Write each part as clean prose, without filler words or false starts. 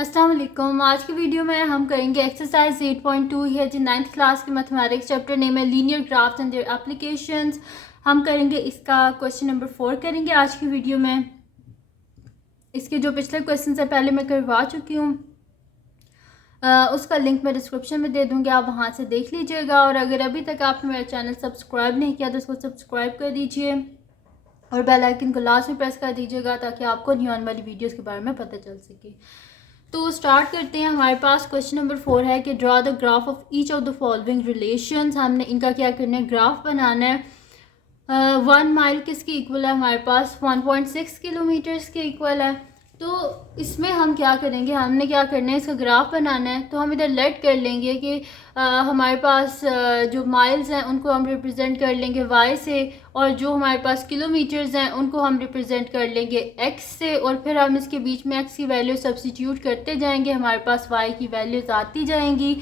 अस्सलाम वालेकुम। आज की वीडियो में हम करेंगे एक्सरसाइज 8.2 है जी 9th क्लास के मैथमेटिक्स। चैप्टर नेम है linear graphs and their applications. हम करेंगे इसका क्वेश्चन नंबर 4 करेंगे आज की वीडियो में। इसके जो पिछले क्वेश्चन से पहले मैं करवा चुकी हूँ, उसका लिंक मैं डिस्क्रिप्शन में दे दूँगी, आप वहाँ से देख लीजिएगा। और अगर अभी तक आपने मेरा चैनल सब्सक्राइब नहीं किया तो उसको सब्सक्राइब कर दीजिए और बेल आइकन को लास्ट में प्रेस कर दीजिएगा ताकि आपको न्यू आने वाली वीडियोज़ के बारे में पता चल सके। तो स्टार्ट करते हैं। हमारे पास क्वेश्चन नंबर 4 है कि draw the graph of each of the following relations. हमने इनका क्या करना है, ग्राफ बनाना है। 1 माइल किसकी इक्वल है, हमारे पास 1.6 किलोमीटर्स के इक्वल है। तो इसमें हम क्या करेंगे, हमने क्या करना है, इसका ग्राफ बनाना है। तो हम इधर लेट कर लेंगे कि हमारे पास जो माइल्स हैं उनको हम रिप्रेजेंट कर लेंगे y से, और जो हमारे पास किलोमीटर्स हैं उनको हम रिप्रेजेंट कर लेंगे x से। और फिर हम इसके बीच में x की वैल्यू सब्स्टिट्यूट करते जाएंगे, हमारे पास y की वैल्यूज आती जाएंगी।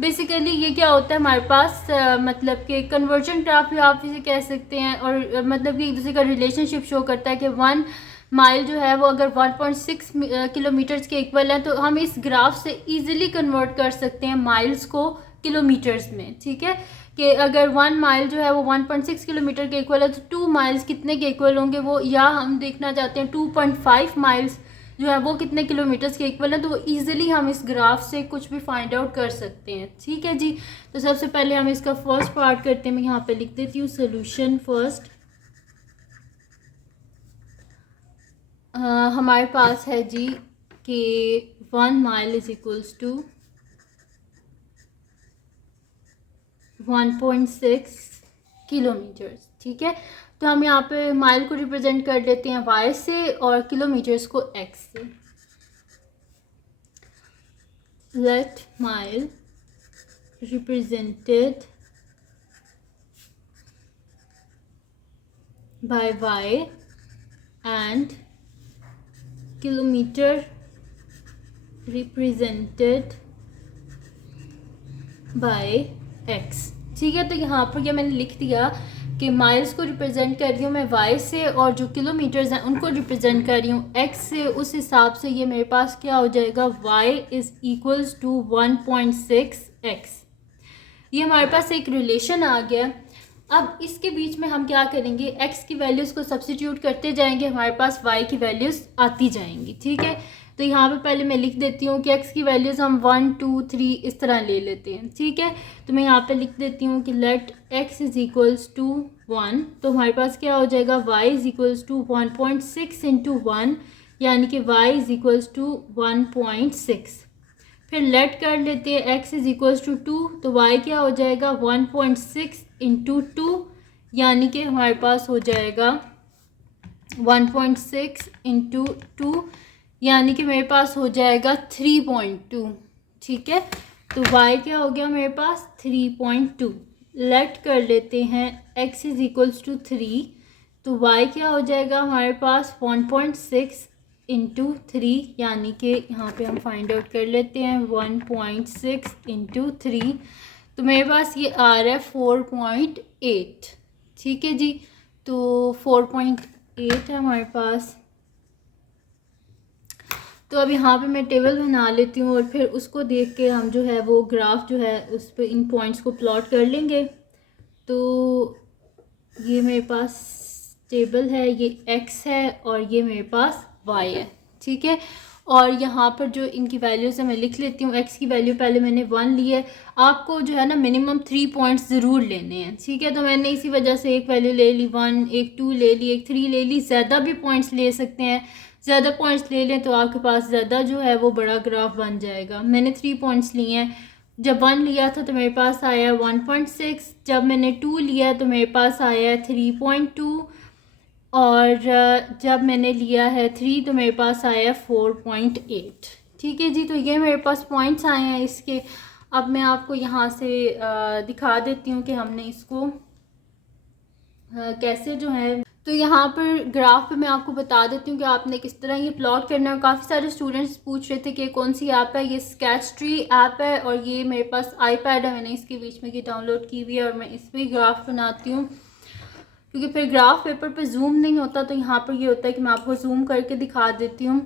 बेसिकली ये क्या होता है हमारे पास, मतलब कि कन्वर्जन ग्राफ भी आप इसे कह सकते हैं। और मतलब कि एक दूसरे का रिलेशनशिप शो करता है कि 1 माइल जो है वो अगर 1.6 किलोमीटर्स के इक्वल है तो हम इस ग्राफ से इजीली कन्वर्ट कर सकते हैं माइल्स को किलोमीटर्स में। ठीक है, कि अगर 1 माइल जो है वो 1.6 किलोमीटर के इक्वल है तो 2 माइल्स कितने के इक्वल होंगे वो, या हम देखना चाहते हैं 2.5 माइल्स जो है वो कितने किलोमीटर्स के इक्वल है, तो वो ईजिली हम इस ग्राफ से कुछ भी फाइंड आउट कर सकते हैं। ठीक है जी, तो सबसे पहले हम इसका फर्स्ट पार्ट करते हैं। मैं यहाँ पे लिख देती हूँ सोल्यूशन फर्स्ट। हमारे पास है जी कि 1 mile is equals to 1.6 kilometers. ठीक है, तो हम यहाँ पे माइल को रिप्रेजेंट कर लेते हैं y से और किलोमीटर्स को x से। Let mile represented by y and kilometer represented by x। ठीक है, तो यहाँ पर क्या मैंने लिख दिया कि माइल्स को रिप्रेजेंट कर रही हूँ मैं y से, और जो किलोमीटर्स हैं उनको रिप्रेजेंट कर रही हूँ x से। उस हिसाब से ये मेरे पास क्या हो जाएगा, y is equals to 1.6x। ये हमारे पास एक रिलेशन आ गया। अब इसके बीच में हम क्या करेंगे, x की वैल्यूज़ को सब्स्टिट्यूट करते जाएंगे, हमारे पास y की वैल्यूज़ आती जाएंगी। ठीक है, तो यहाँ पे पहले मैं लिख देती हूँ कि x की वैल्यूज़ हम 1 2 3 इस तरह ले लेते हैं। ठीक है, तो मैं यहाँ पे लिख देती हूँ कि let x is equals to 1। तो हमारे पास क्या हो जाएगा, y is equals to 1.6 into 1, यानी कि y इज़ इक्वल्स टू 1.6। फिर लेट कर लेते हैं x इज़ इक्वल्स टू 2, तो y क्या हो जाएगा 1.6 इंटू 2, यानी कि हमारे पास हो जाएगा 1.6 इंटू 2, यानी कि मेरे पास हो जाएगा 3.2। ठीक है, तो y क्या हो गया मेरे पास 3.2। लेट कर लेते हैं x इज़ इक्वल्स टू 3, तो y क्या हो जाएगा हमारे पास 1.6 इंटू 3, यानी कि यहाँ पे हम फाइंड आउट कर लेते हैं 1.6 इंटू 3, तो मेरे पास ये आ रहा है 4.8। ठीक है जी, तो 4.8 है हमारे पास। तो अब यहाँ पे मैं टेबल बना लेती हूँ और फिर उसको देख के हम जो है वो ग्राफ जो है उस पर इन पॉइंट्स को प्लॉट कर लेंगे। तो ये मेरे पास टेबल है, ये x है और ये मेरे पास y है। ठीक है, और यहाँ पर जो इनकी वैल्यूज़ है मैं लिख लेती हूँ। x की वैल्यू पहले मैंने 1 ली है, आपको जो है ना मिनिमम 3 पॉइंट्स ज़रूर लेने हैं। ठीक है, तो मैंने इसी वजह से एक वैल्यू ले ली 1, एक 2 ले ली, एक 3 ले ली। ज़्यादा भी पॉइंट्स ले सकते हैं, ज़्यादा पॉइंट्स ले लें तो आपके पास ज़्यादा जो है वो बड़ा ग्राफ बन जाएगा। मैंने 3 पॉइंट्स लिए हैं। जब 1 लिया था तो मेरे पास आया 1.6, जब मैंने 2 लिया तो मेरे पास आया 3.2, और जब मैंने लिया है 3 तो मेरे पास आया 4.8। ठीक है जी, तो ये मेरे पास पॉइंट्स आए हैं इसके। अब मैं आपको यहाँ से दिखा देती हूँ कि हमने इसको कैसे जो है, तो यहाँ पर ग्राफ पे मैं आपको बता देती हूँ कि आपने किस तरह ये प्लॉट करना है। काफ़ी सारे स्टूडेंट्स पूछ रहे थे कि कौन सी ऐप है। ये स्केच ट्री ऐप है और ये मेरे पास आईपैड है, मैंने इसके बीच में ये डाउनलोड की हुई है और मैं इस पर ग्राफ बनाती हूँ, क्योंकि फिर ग्राफ पेपर पे जूम नहीं होता। तो यहाँ पर ये होता है कि मैं आपको जूम करके दिखा देती हूँ।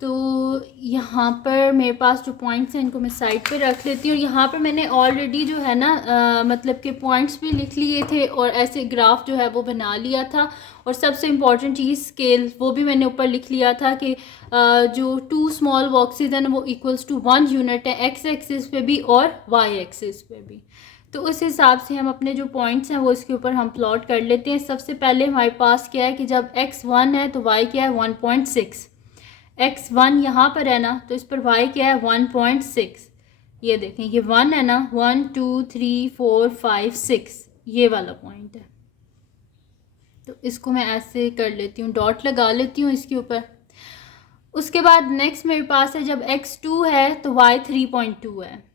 तो यहाँ पर मेरे पास जो पॉइंट्स हैं इनको मैं साइड पे रख लेती हूँ। और यहाँ पर मैंने ऑलरेडी जो है ना मतलब के पॉइंट्स भी लिख लिए थे और ऐसे ग्राफ जो है वो बना लिया था। और सबसे इम्पॉर्टेंट चीज़ स्केल, वो भी मैंने ऊपर लिख लिया था कि जो 2 स्मॉल बॉक्सेस हैं ना वो इक्वल्स टू 1 यूनिट है, एक्स एक्सिस पे भी और वाई एक्सिस पे भी। तो उस हिसाब से हम अपने जो पॉइंट्स हैं वो इसके ऊपर हम प्लॉट कर लेते हैं। सबसे पहले हमारे पास क्या है कि जब x 1 है तो y क्या है 1.6, x 1 यहाँ पर है ना तो इस पर y क्या है 1.6। ये देखें ये 1 है ना, 1 2 3 4 5 6 ये वाला पॉइंट है। तो इसको मैं ऐसे कर लेती हूँ, डॉट लगा लेती हूँ इसके ऊपर। उसके बाद नेक्स्ट मेरे पास है जब x 2 है तो y 3.2 है,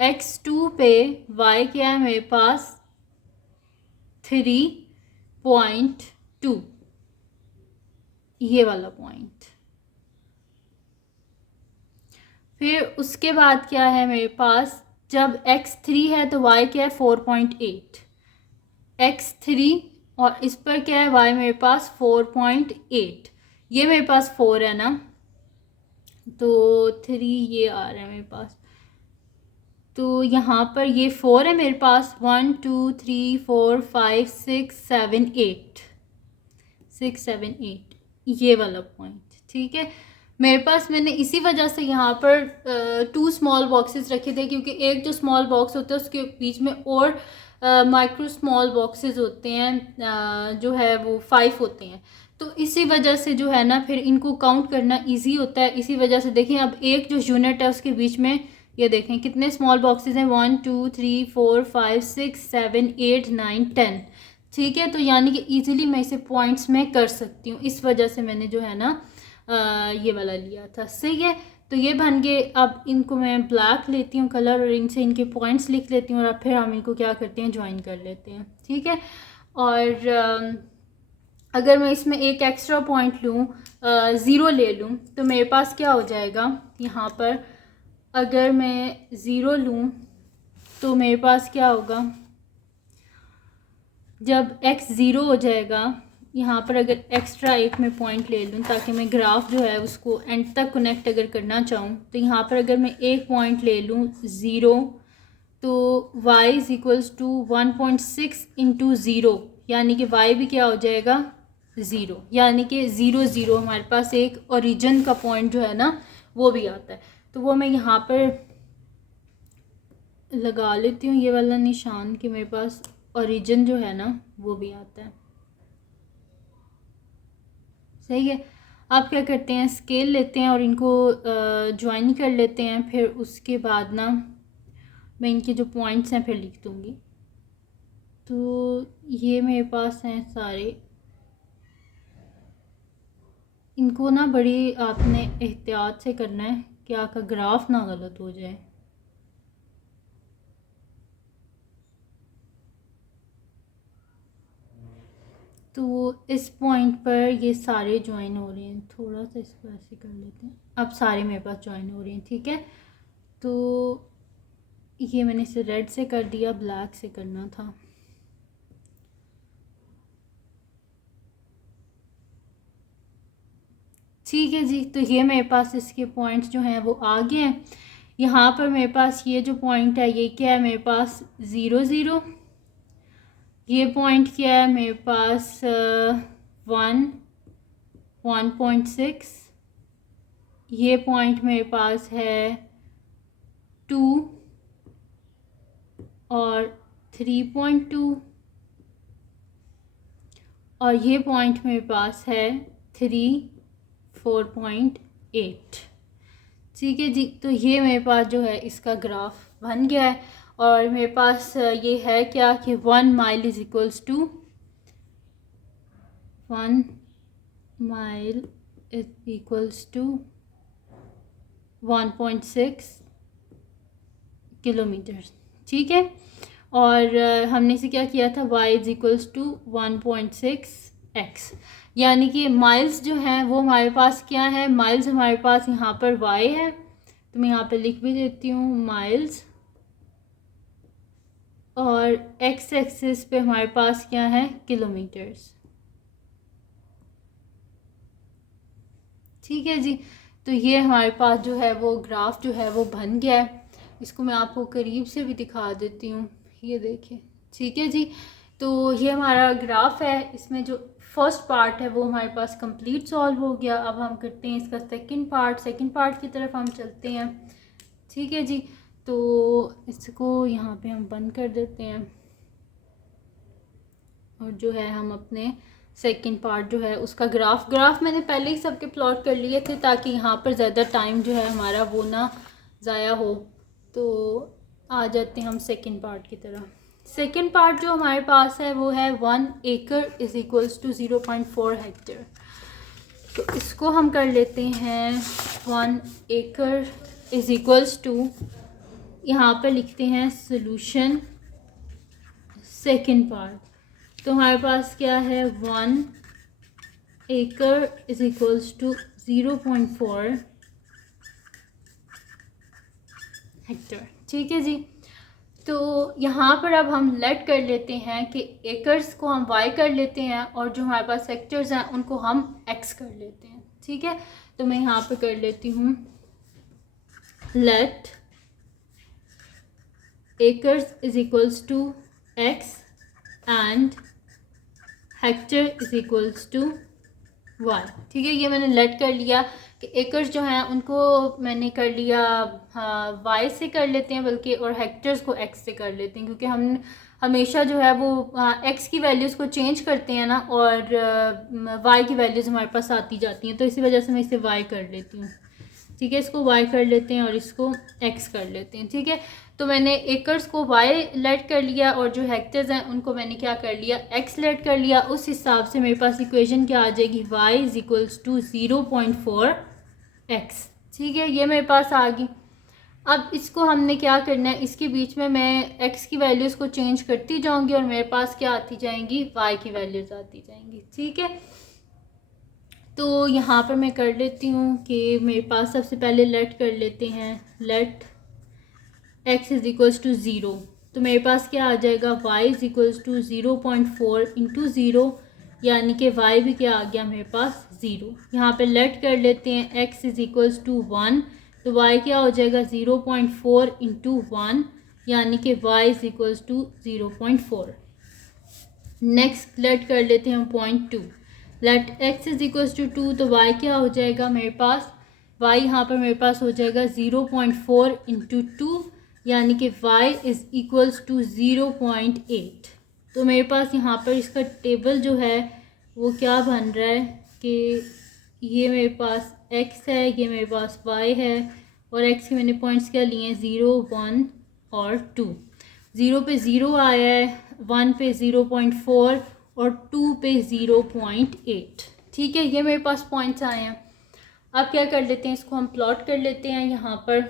x 2 पे y क्या है मेरे पास 3.2, ये वाला पॉइंट। फिर उसके बाद क्या है मेरे पास जब x 3 है तो y क्या है 4.8, x 3 और इस पर क्या है y मेरे पास 4.8, ये मेरे पास 4 है ना तो 3 ये आ रहा है मेरे पास। तो यहाँ पर ये 4 है मेरे पास, 1 2 3 4 5 6 7 8 6 7 8 ये वाला पॉइंट। ठीक है, मेरे पास मैंने इसी वजह से यहाँ पर 2 स्मॉल बॉक्सेस रखे थे क्योंकि एक जो स्मॉल बॉक्स होता है उसके बीच में और माइक्रो स्मॉल बॉक्सेस होते हैं जो है वो 5 होते हैं। तो इसी वजह से जो है ना फिर इनको काउंट करना इजी होता है। इसी वजह से देखें अब एक जो यूनिट है उसके बीच में ये देखें कितने स्मॉल बॉक्सेस हैं, 1 2 3 4 5 6 7 8 9 10। ठीक है, तो यानी कि इजीली मैं इसे पॉइंट्स में कर सकती हूँ, इस वजह से मैंने जो है ना ये वाला लिया था। सही है, तो ये बन गए। अब इनको मैं ब्लैक लेती हूँ कलर और इनसे इनके पॉइंट्स लिख लेती हूँ और अब फिर हम इनको क्या करते हैं ज्वाइन कर लेते हैं। ठीक है, और अगर मैं इसमें एक एक्स्ट्रा पॉइंट लूँ, ज़ीरो ले लूँ तो मेरे पास क्या हो जाएगा यहाँ पर, अगर मैं ज़ीरो लूँ तो मेरे पास क्या होगा जब x ज़ीरो हो जाएगा, यहाँ पर अगर एक्स्ट्रा एक मैं पॉइंट ले लूँ ताकि मैं ग्राफ जो है उसको एंड तक कनेक्ट अगर करना चाहूँ तो यहाँ पर अगर मैं एक पॉइंट ले लूँ ज़ीरो तो y is equals to 1.6 into zero, यानी कि y भी क्या हो जाएगा ज़ीरो, यानी कि 0 0 हमारे पास एक ओरिजिन का पॉइंट जो है ना वो भी आता है। तो वो मैं यहाँ पर लगा लेती हूँ ये वाला निशान कि मेरे पास ओरिजिन जो है ना वो भी आता है। सही है, आप क्या करते हैं स्केल लेते हैं और इनको ज्वाइन कर लेते हैं, फिर उसके बाद ना मैं इनके जो पॉइंट्स हैं फिर लिख दूँगी। तो ये मेरे पास हैं सारे, इनको ना बड़ी आपने एहतियात से करना है कि आपका ग्राफ ना गलत हो जाए। तो इस पॉइंट पर ये सारे ज्वाइन हो रहे हैं, थोड़ा सा इसको ऐसे कर लेते हैं, अब सारे मेरे पास ज्वाइन हो रहे हैं। ठीक है, तो ये मैंने इसे रेड से कर दिया, ब्लैक से करना था। ठीक है जी, तो ये मेरे पास इसके पॉइंट्स जो हैं वो आ गए हैं। यहाँ पर मेरे पास ये जो पॉइंट है ये क्या है मेरे पास 0 0, ये पॉइंट क्या है मेरे पास 1.6, ये पॉइंट मेरे पास है 2 और 3.2 और ये पॉइंट मेरे पास है 3 4.8। ठीक है जी, तो ये मेरे पास जो है इसका ग्राफ बन गया है। और मेरे पास ये है क्या कि 1 mile is equals to 1 mile is equals to 1.6 kilometer. ठीक है, और हमने से क्या किया था y is equals to 1.6x, यानी कि माइल्स जो हैं वो हमारे पास क्या है, माइल्स हमारे पास यहाँ पर y है, तो मैं यहाँ पे लिख भी देती हूँ माइल्स, और x एक्सिस पे हमारे पास क्या है किलोमीटर्स। ठीक है जी, तो ये हमारे पास जो है वो ग्राफ जो है वो बन गया है। इसको मैं आपको करीब से भी दिखा देती हूँ, ये देखिए। ठीक है जी, तो ये हमारा ग्राफ है। इसमें जो फर्स्ट पार्ट है वो हमारे पास कंप्लीट सॉल्व हो गया। अब हम करते हैं इसका सेकंड पार्ट की तरफ हम चलते हैं। ठीक है जी, तो इसको यहाँ पे हम बंद कर देते हैं और जो है हम अपने सेकंड पार्ट जो है उसका ग्राफ मैंने पहले ही सबके प्लॉट कर लिए थे ताकि यहाँ पर ज़्यादा टाइम जो है हमारा वो ना ज़ाया हो। तो आ जाते हैं हम सेकंड पार्ट की तरह। सेकंड पार्ट जो हमारे पास है वो है 1 एकड़ इज़ इक्वल्स टू 0.4 हेक्टेयर। तो इसको हम कर लेते हैं 1 एकड़ इज़ इक्वल्स टू, यहाँ पर लिखते हैं सोल्यूशन सेकंड पार्ट। तो हमारे पास क्या है 1 एकड़ इज इक्वल्स टू 0.4 हेक्टेयर। ठीक है जी, तो यहाँ पर अब हम लेट कर लेते हैं कि एकर्स को हम वाई कर लेते हैं और जो हमारे पास हेक्टर्स हैं उनको हम एक्स कर लेते हैं। ठीक है, तो मैं यहाँ पर कर लेती हूँ let acres is equals to X and hectare is equals to Y. ठीक है, ये मैंने लेट कर लिया कि एकर्स जो हैं उनको मैंने कर लिया वाई से कर लेते हैं बल्कि, और हेक्टर्स को एक्स से कर लेते हैं, क्योंकि हम हमेशा जो है वो एक्स की वैल्यूज़ को चेंज करते हैं ना, और वाई की वैल्यूज़ हमारे पास आती जाती हैं, तो इसी वजह से मैं इसे वाई कर लेती हूँ। ठीक है, इसको वाई कर लेते हैं और इसको एक्स कर लेते हैं। ठीक है, तो मैंने एकर्स को वाई लेट कर लिया और जो हेक्टर्स हैं उनको मैंने क्या कर लिया, एक्स लेट कर लिया। उस हिसाब से मेरे पास इक्वेशन क्या आ जाएगी, Y is equals to 0.4 X. ठीक है, ये मेरे पास आ गई। अब इसको हमने क्या करना है, इसके बीच में मैं एक्स की वैल्यूज़ को चेंज करती जाऊँगी और मेरे पास क्या आती जाएंगी, वाई की वैल्यूज़ आती जाएंगी। ठीक है, तो यहाँ पर मैं कर लेती हूँ कि मेरे पास सबसे पहले लेट कर लेते हैं, let x is equals to 0। तो मेरे पास क्या आ जाएगा, y is equals to 0.4 into 0, यानी कि y भी क्या आ गया मेरे पास 0। यहाँ पे लेट कर लेते हैं x इज़ इक्वल्स टू 1, तो y क्या हो जाएगा 0.4 इंटू 1, यानी कि y is equals to 0.4। Next let कर लेते हैं 0.2, let x is equals to 2, तो y क्या हो जाएगा मेरे पास, y यहाँ पर मेरे पास हो जाएगा 0.4 इंटू 2, यानी कि y इज़ इक्वल्स टू 0.8। तो मेरे पास यहाँ पर इसका टेबल जो है वो क्या बन रहा है कि ये मेरे पास x है, ये मेरे पास y है, और x के मैंने पॉइंट्स क्या लिए हैं, 0, 1 और 2। 0 पे 0 आया है, 1 पे 0.4 और 2 पे 0.8। ठीक है, ये मेरे पास पॉइंट्स आए हैं। अब क्या कर लेते हैं, इसको हम प्लॉट कर लेते हैं यहाँ पर।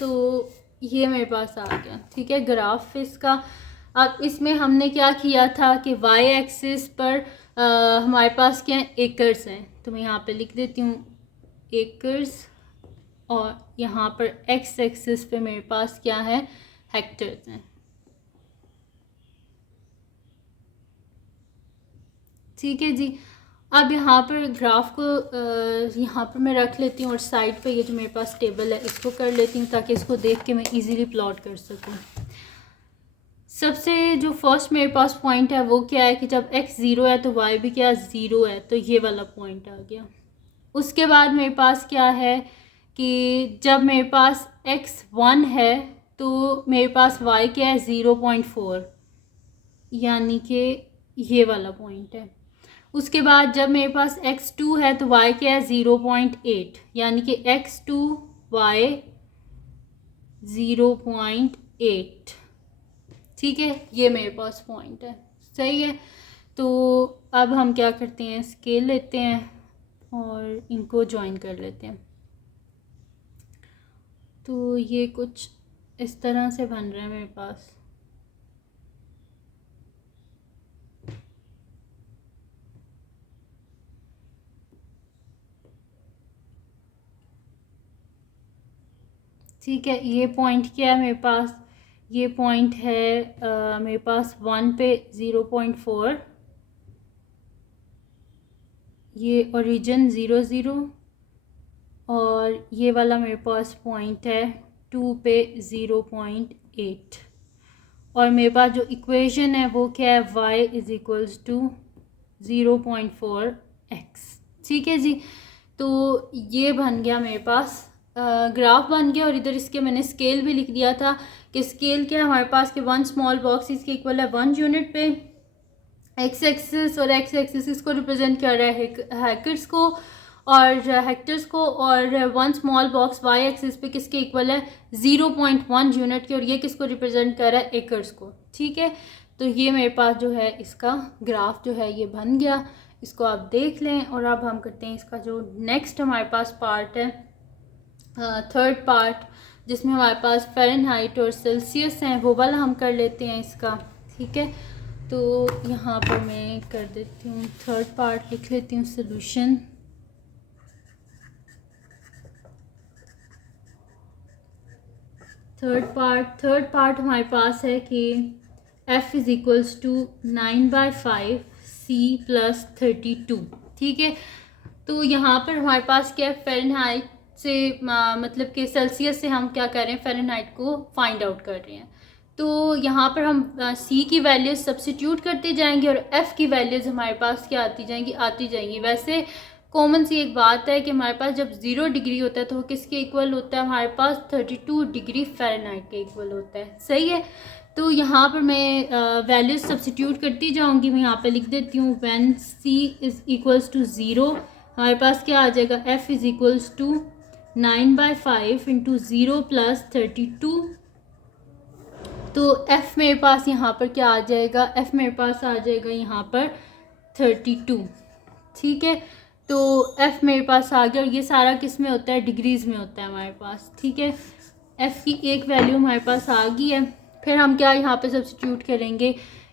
तो ये मेरे पास आ गया। ठीक है, ग्राफ इसका। अब इसमें हमने क्या किया था कि वाई एक्सिस पर हमारे पास क्या है, एकर्स हैं, तो मैं यहाँ पे लिख देती हूँ एकर्स, और यहाँ पर एक्स एक्सिस पे मेरे पास क्या है, हेक्टर्स हैं। ठीक है जी, अब यहाँ पर ग्राफ को यहाँ पर मैं रख लेती हूँ और साइड पे ये जो मेरे पास टेबल है इसको कर लेती हूँ ताकि इसको देख के मैं इजीली प्लॉट कर सकूँ। सबसे जो फर्स्ट मेरे पास पॉइंट है वो क्या है कि जब x 0 है तो y भी क्या 0 है, तो ये वाला पॉइंट आ गया। उसके बाद मेरे पास क्या है कि जब मेरे पास x 1 है तो मेरे पास y क्या है 0.4, यानी कि ये वाला पॉइंट है। उसके बाद जब मेरे पास x2 है तो y क्या है 0.8, यानी कि x2 y 0.8। ठीक है, ये मेरे पास पॉइंट है। सही है, तो अब हम क्या करते हैं, स्केल लेते हैं और इनको ज्वाइन कर लेते हैं। तो ये कुछ इस तरह से बन रहा है मेरे पास। ठीक है, ये पॉइंट क्या है मेरे पास, ये पॉइंट है मेरे पास 1 पे 0.4, ये ओरिजिन 0 0 और ये वाला मेरे पास पॉइंट है 2 पे 0.8 और मेरे पास जो इक्वेशन है वो क्या है y is equals to 0.4x। ठीक है जी, तो ये बन गया मेरे पास ग्राफ बन गया और इधर इसके मैंने स्केल भी लिख दिया था कि स्केल क्या है हमारे पास कि 1 स्मॉल बॉक्स इसके इक्वल है 1 यूनिट पे, एक्स एक्सिस और एक्स एक्सिस इसको रिप्रेजेंट कर रहा है हैकर्स को और हेक्टर्स को, और 1 स्मॉल बॉक्स वाई एक्सिस पे किसके इक्वल है 0.1 यूनिट के, और ये किसको रिप्रेजेंट कर रहा है एकर्स को। ठीक है, तो ये मेरे पास जो है इसका ग्राफ जो है ये बन गया, इसको आप देख लें। और अब हम करते हैं इसका जो नेक्स्ट हमारे पास पार्ट है थर्ड पार्ट, जिसमें हमारे पास फ़ारेनहाइट और सेल्सियस हैं, वो वाला हम कर लेते हैं इसका। ठीक है, तो यहाँ पर मैं कर देती हूँ थर्ड पार्ट, लिख लेती हूँ सोल्यूशन। थर्ड पार्ट हमारे पास है कि f is equals to 9/5 c plus 32। ठीक है, तो यहाँ पर हमारे पास क्या है फ़ारेनहाइट से मतलब कि सेल्सियस से हम क्या कर रहे हैं फ़ारेनहाइट को फाइंड आउट कर रहे हैं। तो यहाँ पर हम c की वैल्यूज़ सब्स्टिट्यूट करते जाएंगे और f की वैल्यूज़ हमारे पास क्या आती जाएंगी। वैसे कॉमन सी एक बात है कि हमारे पास जब 0 डिग्री होता है तो वो किसके इक्वल होता है, हमारे पास 32 डिग्री फ़ारेनहाइट के इक्वल होता है। सही है, तो यहाँ पर मैं वैल्यूज़ सब्स्टिट्यूट करती जाऊँगी। मैं यहाँ पे लिख देती हूँ when c is equals to 0 हमारे पास क्या आ जाएगा f is equals to 9/5 into 0 plus 32। तो f मेरे पास यहाँ पर क्या आ जाएगा, f मेरे पास आ जाएगा यहाँ पर 32। ठीक है, तो f मेरे पास आ गया और ये सारा किस में होता है डिग्रीज़ में होता है हमारे पास। ठीक है, f की एक वैल्यू हमारे पास आ गई है। फिर हम क्या यहाँ पे सब्स्टिट्यूट करेंगे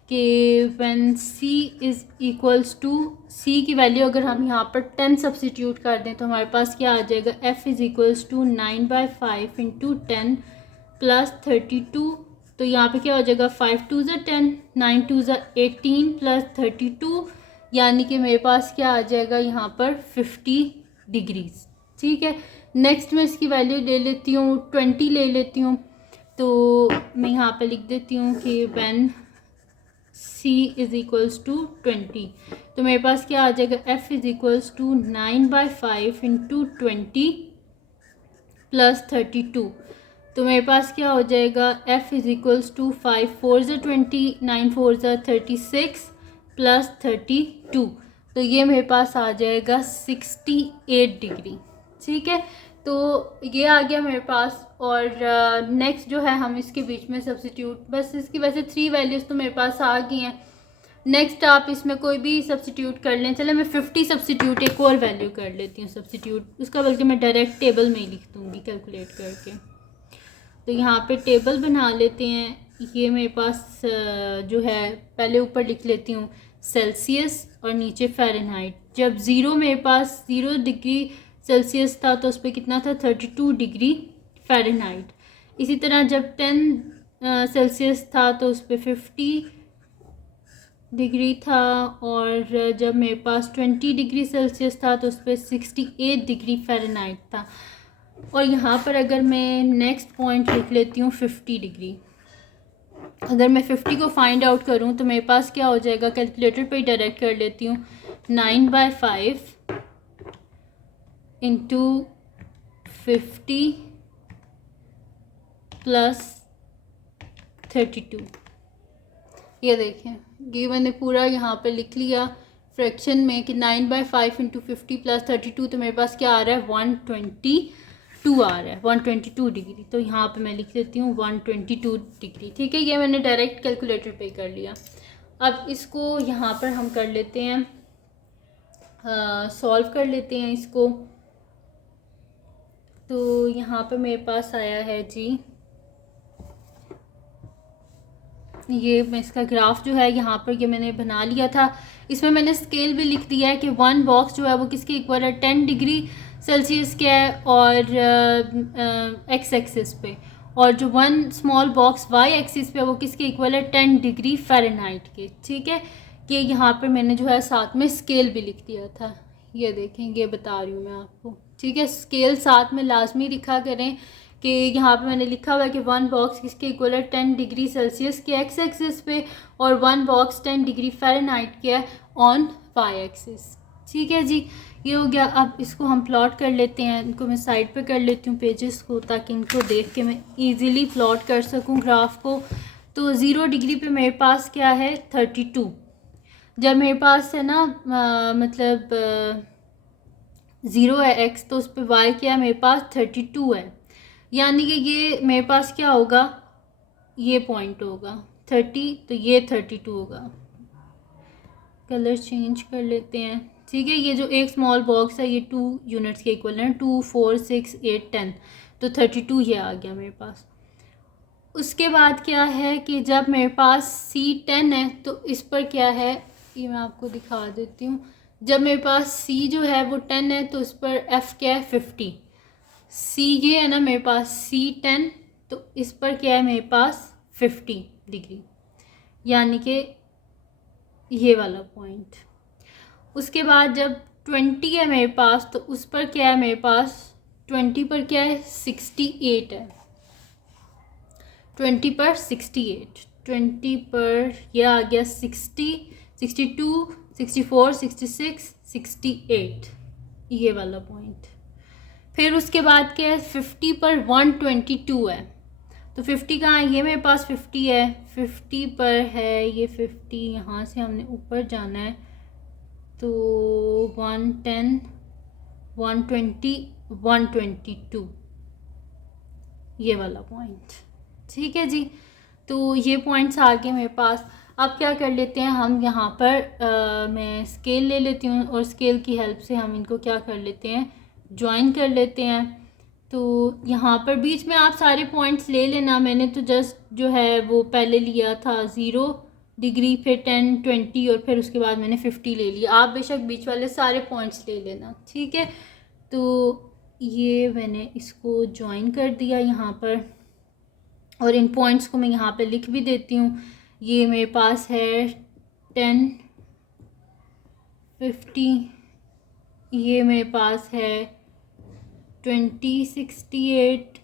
कि when c is equals to c की वैल्यू अगर हम यहाँ पर 10 सब्स्टिट्यूट कर दें तो हमारे पास क्या आ जाएगा f is equals to 9/5 into 10 plus 32। तो यहाँ पे क्या हो जाएगा 5 2 ज़ा 10, 9 2 ज़ा 18 प्लस 32, यानी कि मेरे पास क्या आ जाएगा यहाँ पर 50 डिग्रीज। ठीक है, नेक्स्ट मैं इसकी वैल्यू ले लेती हूँ 20 ले लेती हूँ। तो मैं यहाँ पे लिख देती हूँ कि when c is equals to 20, तो मेरे पास क्या आ जाएगा f is equals to 9/5 into 20 plus 32। तो मेरे पास क्या हो जाएगा f इज़ इक्वल्स टू 5 4 ज़ा 20, 9 4 ज़ा 36 प्लस 32। तो ये मेरे पास आ जाएगा 68 डिग्री। ठीक है, तो ये आ गया मेरे पास। और नेक्स्ट जो है हम इसके बीच में सब्स्टिट्यूट, बस इसकी वैसे 3 वैल्यूज़ तो मेरे पास आ गई हैं। नेक्स्ट आप इसमें कोई भी सब्स्टिट्यूट कर लें। चले मैं 50 सब्स्टिट्यूट एक और वैल्यू कर लेती हूँ सब्स्टिट्यूट, उसका बल्कि मैं डायरेक्ट टेबल में ही लिख दूँगी कैलकुलेट करके। तो यहाँ पे टेबल बना लेते हैं। ये मेरे पास जो है पहले ऊपर लिख लेती हूँ सेल्सियस और नीचे फ़ारेनहाइट। जब 0 मेरे पास 0 डिग्री सेल्सियस था तो उस पर कितना था 32 डिग्री फ़ारेनहाइट। इसी तरह जब 10 सेल्सियस था तो उस पर 50 डिग्री था, और जब मेरे पास 20 डिग्री सेल्सियस था तो उस पर 68 डिग्री फ़ारेनहाइट था। और यहाँ पर अगर मैं नेक्स्ट पॉइंट लिख लेती हूँ 50 डिग्री, अगर मैं 50 को फाइंड आउट करूँ तो मेरे पास क्या हो जाएगा, कैलकुलेटर पे ही डायरेक्ट कर लेती हूँ 9/5 इंटू 50 प्लस 32। ये देखें, ये मैंने पूरा यहाँ पे लिख लिया फ्रैक्शन में कि 9/5 इंटू 50 प्लस 32। तो मेरे पास क्या आ रहा है 122 आ रहा है, 122 डिग्री। तो यहाँ पे मैं लिख देती हूँ 122 डिग्री। ठीक है, ये मैंने डायरेक्ट कैलकुलेटर पे कर लिया। अब इसको यहाँ पर हम कर लेते हैं सॉल्व कर लेते हैं इसको। तो यहाँ पर मेरे पास आया है जी, ये मैं इसका ग्राफ जो है यहाँ पर ये मैंने बना लिया था। इसमें मैंने स्केल भी लिख दिया है कि 1 बॉक्स जो है वो किसके इक्वल है 10 डिग्री सेल्सियस के है और एक्स एक्सिस पे, और जो 1 स्मॉल बॉक्स वाई एक्सिस पे वो किसके इक्वल है 10 डिग्री फ़ारेनहाइट के। ठीक है, कि यहाँ पर मैंने जो है साथ में स्केल भी लिख दिया था। ये देखें, ये बता रही हूँ मैं आपको, ठीक है। स्केल साथ में लाजमी लिखा करें कि यहाँ पे मैंने लिखा हुआ है कि 1 बॉक्स किसके इक्वल है 10 डिग्री सेल्सियस के एक्स एक्सिस पे और 1 बॉक्स 10 डिग्री फ़ारेनहाइट के है ऑन वाई एक्सिस, ठीक है जी। ये हो गया। अब इसको हम प्लॉट कर लेते हैं, इनको मैं साइड पे कर लेती हूँ पेजेस को, ताकि इनको देख के मैं इजीली प्लॉट कर सकूँ ग्राफ को। तो 0 डिग्री पे मेरे पास क्या है 32। जब मेरे पास है ना मतलब 0 है एक्स, तो उस पर वाई क्या है मेरे पास 32 है, यानी कि ये मेरे पास क्या होगा, ये पॉइंट होगा 30, तो ये 32 होगा। कलर चेंज कर लेते हैं, ठीक है। ये जो एक स्मॉल बॉक्स है ये 2 यूनिट्स के इक्वल है, 2 4 6 8 10, तो 32 ये आ गया मेरे पास। उसके बाद क्या है कि जब मेरे पास C10 है तो इस पर क्या है, ये मैं आपको दिखा देती हूँ। जब मेरे पास C जो है वो 10 है तो इस पर F क्या है 50। C ये है ना मेरे पास C10, तो इस पर क्या है मेरे पास 50 डिग्री, यानी कि ये वाला पॉइंट। उसके बाद जब 20 है मेरे पास तो उस पर क्या है मेरे पास 20 पर क्या है 68 है, 20 पर 68, 20 पर यह आ गया 60, 62, 64, 66, 68, ये वाला पॉइंट। फिर उसके बाद क्या है 50 पर 122 है, तो 50 कहाँ है, ये मेरे पास 50 है, 50 पर है ये 50, यहाँ से हमने ऊपर जाना है तो 110, 120, 122, ये वाला पॉइंट, ठीक है जी। तो ये पॉइंट्स आ गए मेरे पास। अब क्या कर लेते हैं हम, यहाँ पर मैं स्केल ले लेती हूँ और स्केल की हेल्प से हम इनको क्या कर लेते हैं ज्वाइन कर लेते हैं। तो यहाँ पर बीच में आप सारे पॉइंट्स ले लेना, मैंने तो जस्ट जो है वो पहले लिया था 0 डिग्री, फिर 10, 20 और फिर उसके बाद मैंने 50 ले लिया। आप बेशक बीच वाले सारे पॉइंट्स ले लेना, ठीक है। तो ये मैंने इसको ज्वाइन कर दिया यहाँ पर, और इन पॉइंट्स को मैं यहाँ पे लिख भी देती हूँ। ये मेरे पास है 10, 50, ये मेरे पास है 20, 68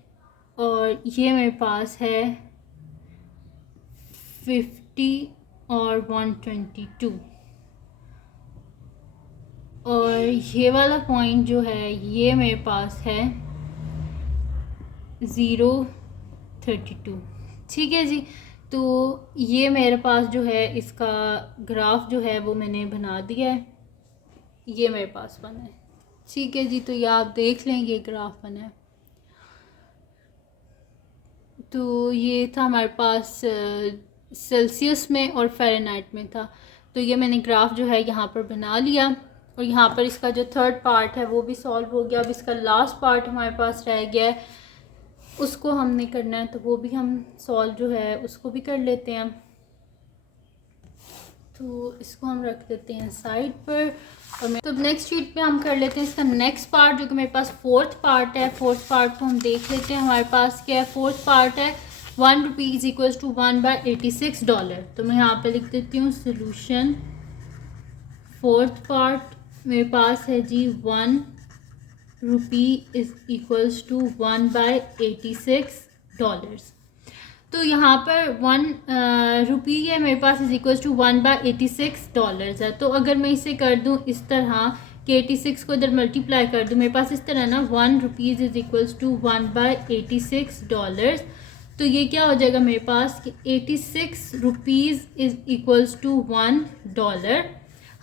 और ये मेरे पास है 50 और 122, और ये वाला पॉइंट जो है ये मेरे पास है 032, ठीक है जी। तो ये मेरे पास जो है इसका ग्राफ जो है वो मैंने बना दिया है, ये मेरे पास बना है, ठीक है जी। तो ये आप देख लें ये ग्राफ बना है। तो ये था हमारे पास सेल्सियस में और फ़ारेनहाइट में था। तो ये मैंने ग्राफ जो है यहाँ पर बना लिया, और यहाँ पर इसका जो थर्ड पार्ट है वो भी सॉल्व हो गया। अब इसका लास्ट पार्ट हमारे पास रह गया है, उसको हमने करना है, तो वो भी हम सॉल्व जो है उसको भी कर लेते हैं। तो इसको हम रख देते हैं साइड पर, और तो नेक्स्ट शीट पे हम कर लेते हैं इसका नेक्स्ट पार्ट, जो कि मेरे पास फोर्थ पार्ट है। फोर्थ पार्ट को हम देख लेते हैं। हमारे पास क्या है, फोर्थ पार्ट है 1 रुपीज़ इक्वल्स टू 1/86 डॉलर। तो मैं यहाँ पे लिख देती हूँ सोल्यूशन। फोर्थ पार्ट मेरे पास है जी 1 rupee is equals to 1/86 dollars. तो यहाँ पर 1 रुपी है मेरे पास इज इक्वल्स टू 1/86 डॉलर्स है। तो अगर मैं इसे कर दूँ इस तरह कि 86 को इधर मल्टीप्लाई कर दूँ, मेरे पास इस तरह ना 1 rupees is equals to 1/86 dollars. तो ये क्या हो जाएगा मेरे पास कि 86 rupees is equals to 1 dollar.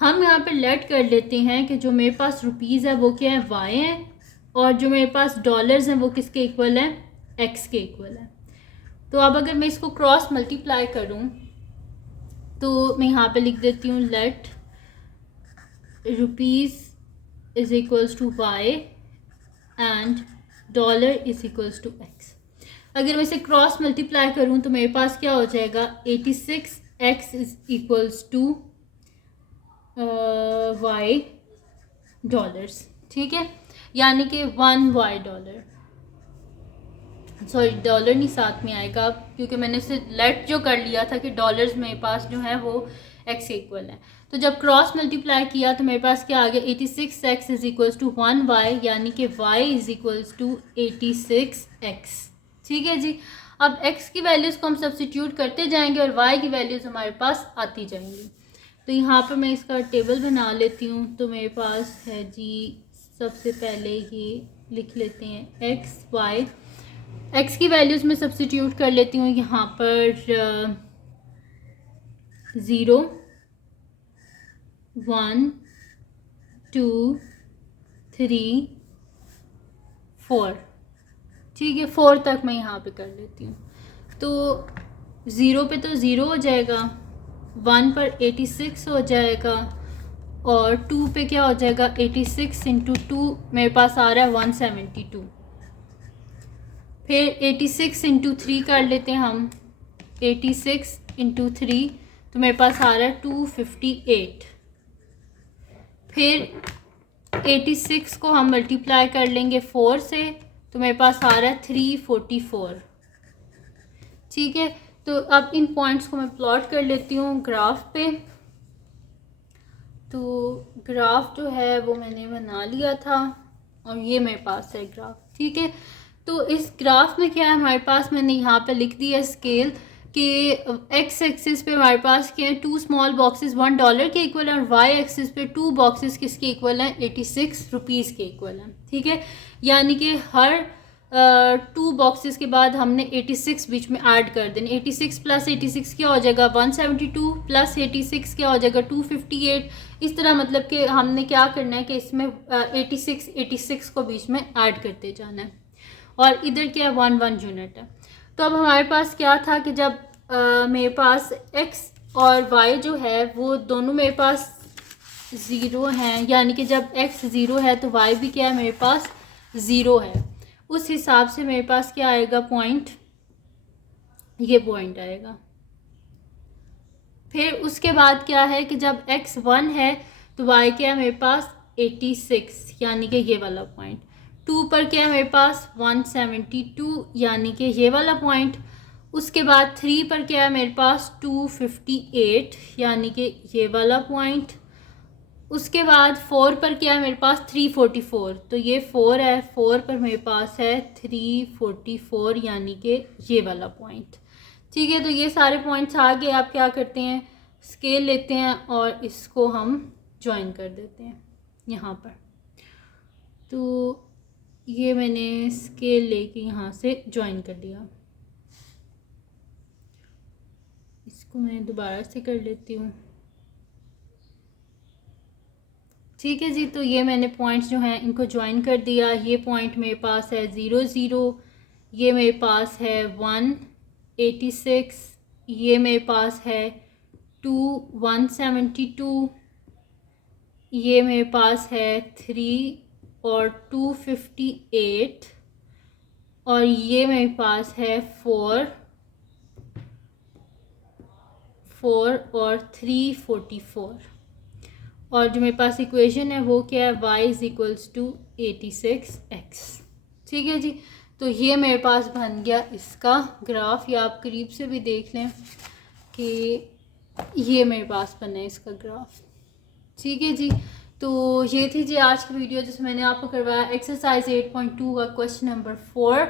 हम यहाँ पर लेट कर लेते हैं कि जो मेरे पास रुपीज़ है वो क्या है वाई है, और जो मेरे पास डॉलर्स हैं वो किसके इक्वल है एक्स के इक्वल है। तो अब अगर मैं इसको क्रॉस मल्टीप्लाई करूं तो मैं यहाँ पे लिख देती हूँ let rupees is equals to y and dollar is equals to x. अगर मैं इसे क्रॉस मल्टीप्लाई करूं तो मेरे पास क्या हो जाएगा 86x is equals to y dollars, ठीक है, यानी कि 1 वाई डॉलर, सॉरी डॉलर नहीं साथ में आएगा अब, क्योंकि मैंने इसे लेट जो कर लिया था कि डॉलर्स मेरे पास जो है वो एक्स इक्वल है। तो जब क्रॉस मल्टीप्लाई किया तो मेरे पास क्या आ गया 86x is equals to 1y, यानी कि y is equals to 86x। ठीक है जी। अब x की वैल्यूज़ को हम सब्स्टिट्यूट करते जाएंगे और y की वैल्यूज़ हमारे पास आती जाएंगी। तो यहाँ पर मैं इसका टेबल बना लेती हूँ। तो मेरे पास है जी, सबसे पहले ये लिख लेते हैं x y, x की वैल्यूज़ में सब्स्टिट्यूट कर लेती हूँ यहाँ पर 0 1 2 3 4। ठीक है, 4 तक मैं यहाँ पे कर लेती हूँ। तो 0 पे तो 0 हो जाएगा, 1 पर 86 हो जाएगा और 2 पे क्या हो जाएगा 86 इंटू 2 मेरे पास आ रहा है 172। फिर 86 इंटू 3 कर लेते हैं हम, 86 इंटू 3 तो मेरे पास आ रहा है 258। फिर 86 को हम मल्टीप्लाई कर लेंगे 4 से तो मेरे पास आ रहा है 344। ठीक है, तो अब इन पॉइंट्स को मैं प्लॉट कर लेती हूँ ग्राफ पे। तो ग्राफ जो है वो मैंने बना लिया था और ये मेरे पास है ग्राफ। ठीक है, तो इस ग्राफ में क्या है हमारे पास, मैंने यहाँ पे लिख दिया स्केल कि एक्स एक्सिस पे हमारे पास क्या है 2 स्मॉल बॉक्सेस $1 के इक्वल हैं और वाई एक्सिस पे 2 बॉक्सेस किसके इक्वल हैं 86 रुपीज़ के इक्वल हैं। ठीक है, यानी कि हर 2 बॉक्सेस के बाद हमने 86 बीच में ऐड कर देने। 86 प्लस 86 क्या हो जाएगा 172, प्लस 86 क्या हो जाएगा 258। इस तरह मतलब कि हमने क्या करना है कि इसमें 86 को बीच में ऐड करते जाना है और इधर क्या है 1 यूनिट है। तो अब हमारे पास क्या था कि जब मेरे पास x और y जो है वो दोनों मेरे पास 0 हैं, यानी कि जब x 0 है तो y भी क्या है मेरे पास 0 है, उस हिसाब से मेरे पास क्या आएगा पॉइंट, ये पॉइंट आएगा। फिर उसके बाद क्या है कि जब x 1 है तो y क्या है मेरे पास 86, यानी कि ये वाला पॉइंट। 2 पर क्या है मेरे पास 172, यानी कि ये वाला पॉइंट। उसके बाद 3 पर क्या है मेरे पास 258, यानी कि ये वाला पॉइंट। उसके बाद 4 पर क्या है मेरे पास 344, तो ये 4 है, 4 पर मेरे पास है 344, यानी कि ये वाला पॉइंट। ठीक है, तो ये सारे पॉइंट्स आ गए। आप क्या करते हैं स्केल लेते हैं और इसको हम ज्वाइन कर देते हैं यहाँ पर। तो ये मैंने स्केल लेके यहाँ से ज्वाइन कर दिया। इसको मैं दोबारा से कर लेती हूँ। ठीक है जी, तो ये मैंने पॉइंट्स जो हैं इनको ज्वाइन कर दिया। ये पॉइंट मेरे पास है 0 0, ये मेरे पास है 186, ये मेरे पास है 172, ये मेरे पास है 3 और 258 और ये मेरे पास है 4 और 344 और जो मेरे पास इक्वेशन है वो क्या है y is equals to 86x। ठीक है जी, तो ये मेरे पास बन गया इसका ग्राफ, या आप करीब से भी देख लें कि ये मेरे पास बना है इसका ग्राफ। ठीक है जी, तो ये थी जी आज की वीडियो जिसमें मैंने आपको करवाया एक्सरसाइज 8.2 का क्वेश्चन नंबर 4।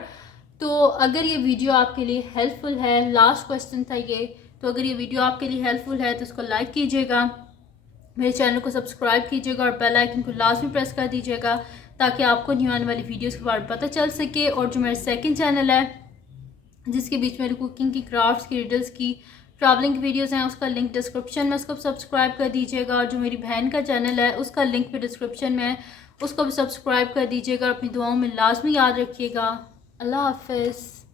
तो अगर ये वीडियो आपके लिए हेल्पफुल है, लास्ट क्वेश्चन था ये, तो अगर ये वीडियो आपके लिए हेल्पफुल है तो इसको लाइक कीजिएगा, मेरे चैनल को सब्सक्राइब कीजिएगा और बेल आइकन को लाजमी प्रेस कर दीजिएगा ताकि आपको न्यू आने वाली वीडियोस के बारे में पता चल सके। और जो मेरा सेकंड चैनल है जिसके बीच में कुकिंग की, क्राफ्ट्स की, रिडल्स की, ट्रैवलिंग की वीडियोस हैं, उसका लिंक डिस्क्रिप्शन में, उसको सब्सक्राइब कर दीजिएगा। और जो मेरी बहन का चैनल है उसका लिंक भी डिस्क्रिप्शन में है, उसको भी सब्सक्राइब कर दीजिएगा। अपनी दुआओं में लाजमी याद रखिएगा। अल्लाह हाफ़िज़।